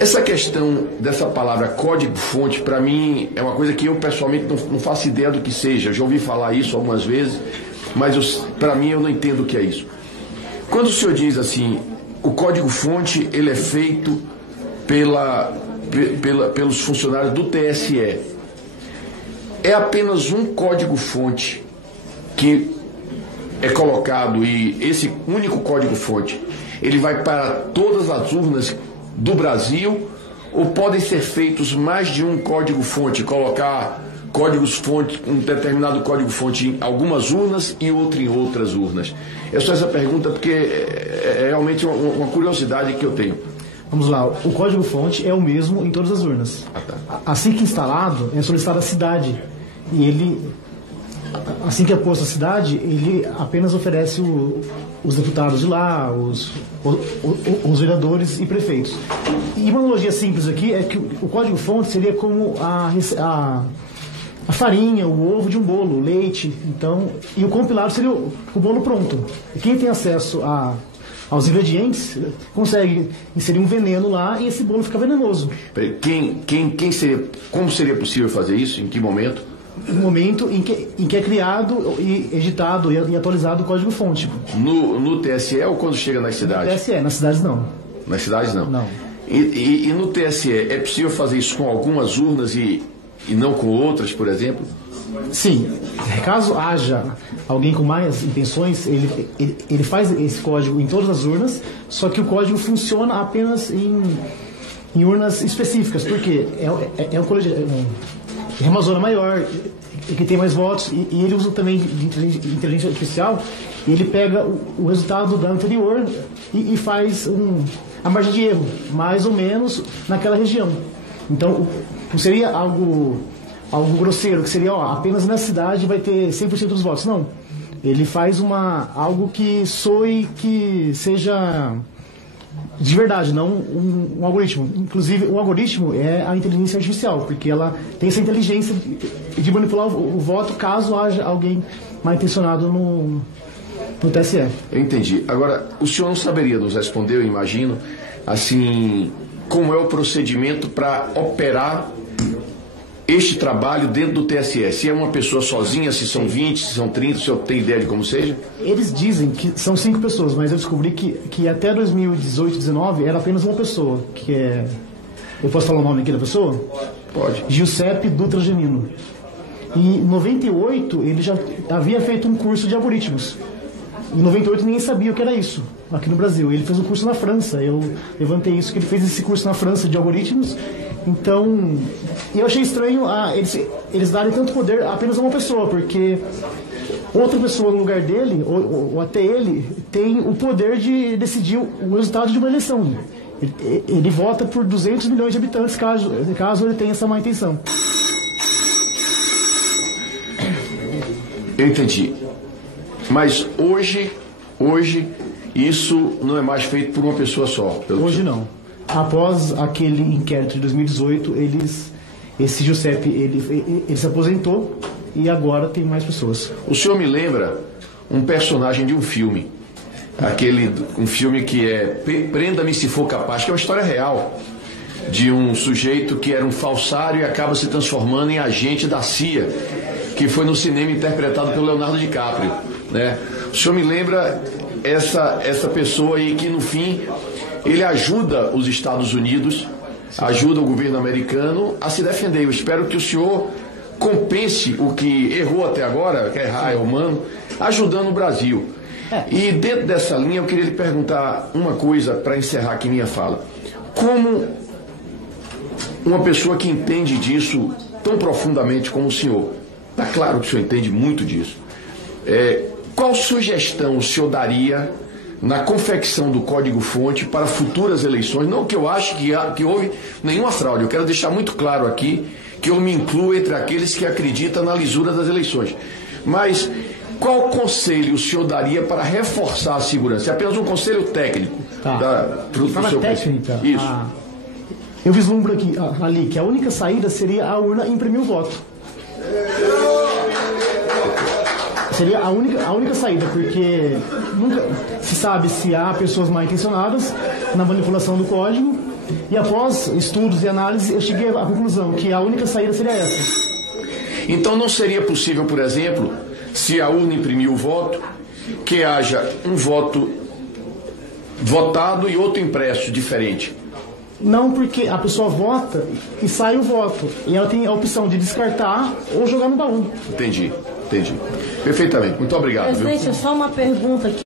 Essa questão dessa palavra código-fonte, para mim, é uma coisa que eu pessoalmente não faço ideia do que seja. Eu já ouvi falar isso algumas vezes, mas para mim eu não entendo o que é isso. Quando o senhor diz assim, o código-fonte ele é feito pelos funcionários do TSE, é apenas um código-fonte que é colocado, e esse único código-fonte ele vai para todas as urnas do Brasil, ou podem ser feitos mais de um código-fonte, colocar códigos-fonte, um determinado código-fonte em algumas urnas e outro em outras urnas? É só essa pergunta porque é realmente uma curiosidade que eu tenho. Vamos lá, o código-fonte é o mesmo em todas as urnas. Assim que instalado, é solicitada a cidade. E ele, assim que é posto a cidade, ele apenas oferece os deputados de lá, os vereadores e prefeitos. E uma analogia simples aqui é que o código-fonte seria como a farinha, o ovo de um bolo, o leite. Então, e o compilado seria o bolo pronto. E quem tem acesso aos ingredientes consegue inserir um veneno lá e esse bolo fica venenoso. Como seria possível fazer isso? Em que momento? No momento em que é criado e editado e atualizado o código-fonte. No TSE ou quando chega nas cidades? No TSE, nas cidades não. Nas cidades não? Não. E no TSE, é possível fazer isso com algumas urnas e não com outras, por exemplo? Sim. Caso haja alguém com mais intenções, ele faz esse código em todas as urnas, só que o código funciona apenas em urnas específicas, porque é uma zona maior, que tem mais votos, e ele usa também de inteligência artificial, e ele pega o resultado da anterior e faz a margem de erro, mais ou menos naquela região. Então, não seria algo grosseiro, que seria, apenas na cidade vai ter 100% dos votos. Não. Ele faz algo que soe, que seja de verdade, não um algoritmo. Inclusive, o algoritmo é a inteligência artificial, porque ela tem essa inteligência de manipular o voto caso haja alguém mal intencionado no TSE. Eu entendi. Agora, o senhor não saberia nos responder, eu imagino, assim, como é o procedimento para operar este trabalho dentro do TSE? Se é uma pessoa sozinha, se são 20, se são 30, o senhor tem ideia de como seja? Eles dizem que são 5 pessoas, mas eu descobri que até 2018, 2019 era apenas uma pessoa, que é... Eu posso falar o nome aqui da pessoa? Pode. Giuseppe Dutra Genino. E em 98 ele já havia feito um curso de algoritmos. Em 98 ninguém sabia o que era isso aqui no Brasil. Ele fez um curso na França. Eu levantei isso, que ele fez esse curso na França de algoritmos. Então, eu achei estranho eles darem tanto poder a apenas a uma pessoa, porque outra pessoa no lugar dele, ou até ele, tem o poder de decidir o resultado de uma eleição. Ele vota por 200 milhões de habitantes, caso ele tenha essa má intenção. Eu entendi. Mas hoje isso não é mais feito por uma pessoa só. Hoje não. Após aquele inquérito de 2018, esse Giuseppe ele se aposentou e agora tem mais pessoas. O senhor me lembra um personagem de um filme. Um filme que é Prenda-me se for capaz, que é uma história real de um sujeito que era um falsário e acaba se transformando em agente da CIA, que foi no cinema interpretado pelo Leonardo DiCaprio, né? O senhor me lembra essa pessoa aí que no fim ele ajuda os Estados Unidos, ajuda o governo americano a se defender. Eu espero que o senhor compense o que errou até agora, que errar é humano, ajudando o Brasil. E dentro dessa linha eu queria lhe perguntar uma coisa para encerrar aqui minha fala. Como uma pessoa que entende disso tão profundamente como o senhor, está claro que o senhor entende muito disso, qual sugestão o senhor daria na confecção do código-fonte para futuras eleições? Não que eu ache que houve nenhuma fraude, eu quero deixar muito claro aqui que eu me incluo entre aqueles que acreditam na lisura das eleições. Mas qual conselho o senhor daria para reforçar a segurança? É apenas um conselho técnico. Para a técnica, isso. Eu vislumbro ali que a única saída seria a urna imprimir o voto. Seria a única saída, porque nunca se sabe se há pessoas mal intencionadas na manipulação do código E após estudos e análise, eu cheguei à conclusão que a única saída seria essa. Então não seria possível, por exemplo, se a urna imprimir o voto, que haja um voto votado e outro impresso diferente? Não, porque a pessoa vota e sai o voto. E ela tem a opção de descartar ou jogar no baú. Entendi. Perfeitamente. Muito obrigado. Presidente, Viu? só uma pergunta aqui.